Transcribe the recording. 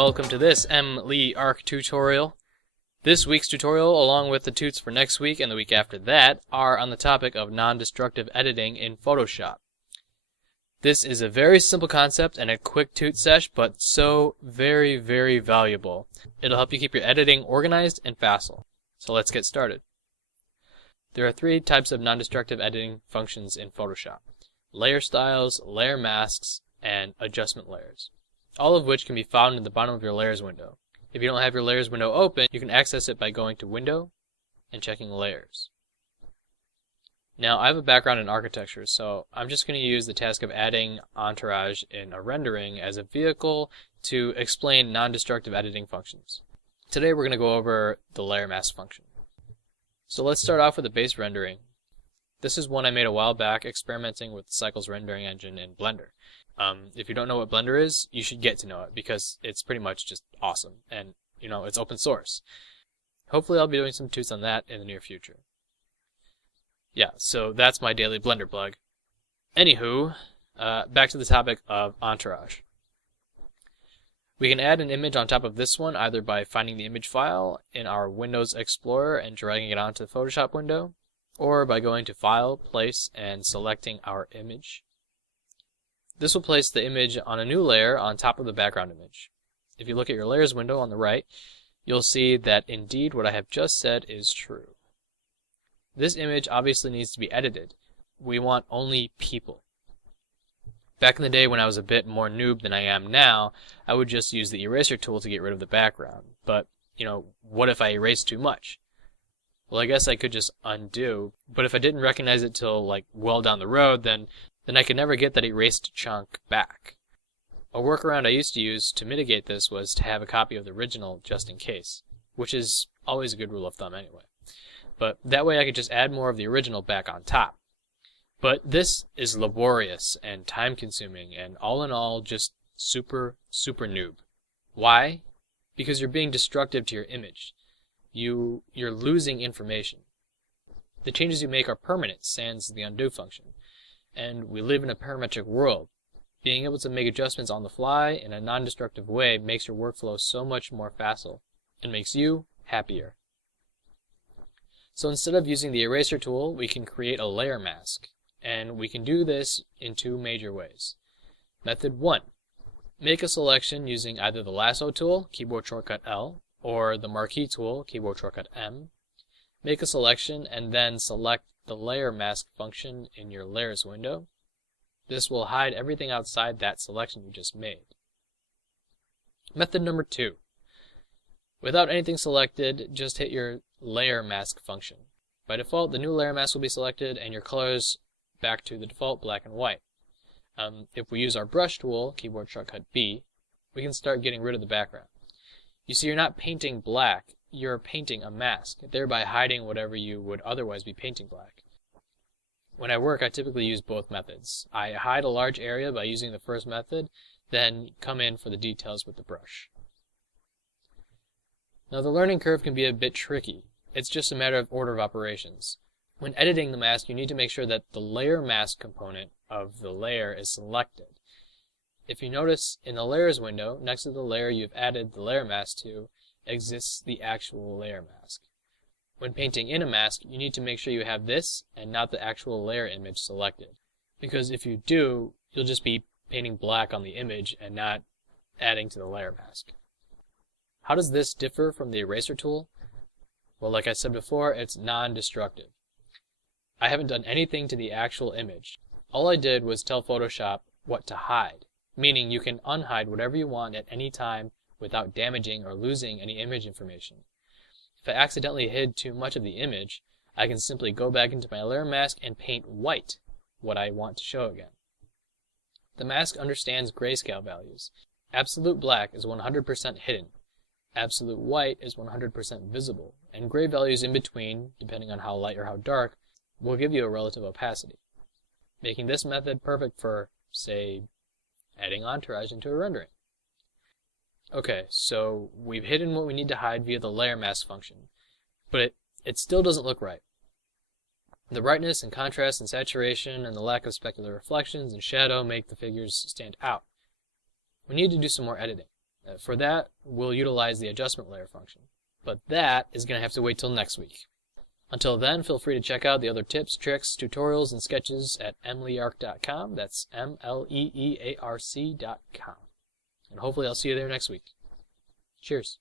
welcome to this Lee Arc tutorial. This week's tutorial, along with the tuts for next week and the week after that, are on the topic of non-destructive editing in Photoshop. This is a very simple concept and a quick tut sesh, but so very, very valuable. It'll help you keep your editing organized and facile. So let's get started. There are three types of non-destructive editing functions in Photoshop: layer styles, layer masks, and adjustment layers, all of which can be found in the bottom of your layers window. If you don't have your layers window open, you can access it by going to Window and checking Layers. Now, I have a background in architecture, so I'm just going to use the task of adding entourage in a rendering as a vehicle to explain non-destructive editing functions. Today we're going to go over the layer mask function. So let's start off with the base rendering. This is one I made a while back experimenting with the Cycles rendering engine in Blender. If you don't know what Blender is, you should get to know it because it's pretty much just awesome, and it's open source. Hopefully I'll be doing some tuts on that in the near future. Yeah, so that's my daily Blender plug. Anywho, back to the topic of entourage. We can add an image on top of this one either by finding the image file in our Windows Explorer and dragging it onto the Photoshop window, or by going to File, Place, and selecting our image. This will place the image on a new layer on top of the background image. If you look at your layers window on the right, you'll see that indeed what I have just said is true. This image obviously needs to be edited. We want only people. Back in the day when I was a bit more noob than I am now, I would just use the eraser tool to get rid of the background. But, what if I erase too much? Well, I guess I could just undo, but if I didn't recognize it till well down the road, then I could never get that erased chunk back. A workaround I used to use to mitigate this was to have a copy of the original just in case, which is always a good rule of thumb anyway. But that way I could just add more of the original back on top. But this is laborious and time-consuming and all in all just super, super noob. Why? Because you're being destructive to your image. You're losing information. The changes you make are permanent, sans the undo function. And we live in a parametric world. Being able to make adjustments on the fly in a non-destructive way makes your workflow so much more facile and makes you happier. So instead of using the eraser tool, we can create a layer mask. And we can do this in two major ways. Method 1. Make a selection using either the lasso tool, keyboard shortcut L, or the marquee tool, keyboard shortcut M. Make a selection and then select the layer mask function in your layers window. This will hide everything outside that selection you just made. Method number 2. Without anything selected, just hit your layer mask function. By default, the new layer mask will be selected and your colors back to the default black and white. If we use our brush tool, keyboard shortcut B, we can start getting rid of the background. You see, you're not painting black, you're painting a mask, thereby hiding whatever you would otherwise be painting black. When I work, I typically use both methods. I hide a large area by using the first method, then come in for the details with the brush. Now the learning curve can be a bit tricky. It's just a matter of order of operations. When editing the mask, you need to make sure that the layer mask component of the layer is selected. If you notice, in the layers window, next to the layer you've added the layer mask to, exists the actual layer mask. When painting in a mask, you need to make sure you have this and not the actual layer image selected. Because if you do, you'll just be painting black on the image and not adding to the layer mask. How does this differ from the eraser tool? Well, like I said before, it's non-destructive. I haven't done anything to the actual image. All I did was tell Photoshop what to hide, meaning you can unhide whatever you want at any time without damaging or losing any image information. If I accidentally hid too much of the image, I can simply go back into my layer mask and paint white what I want to show again. The mask understands grayscale values. Absolute black is 100% hidden. Absolute white is 100% visible, and gray values in between, depending on how light or how dark, will give you a relative opacity, making this method perfect for, say, adding entourage into a rendering. Okay, so we've hidden what we need to hide via the layer mask function, but it still doesn't look right. The brightness and contrast and saturation and the lack of specular reflections and shadow make the figures stand out. We need to do some more editing. For that, we'll utilize the adjustment layer function. But that is going to have to wait till next week. Until then, feel free to check out the other tips, tricks, tutorials, and sketches at emleearc.com. That's MLEEARC.com. And hopefully I'll see you there next week. Cheers.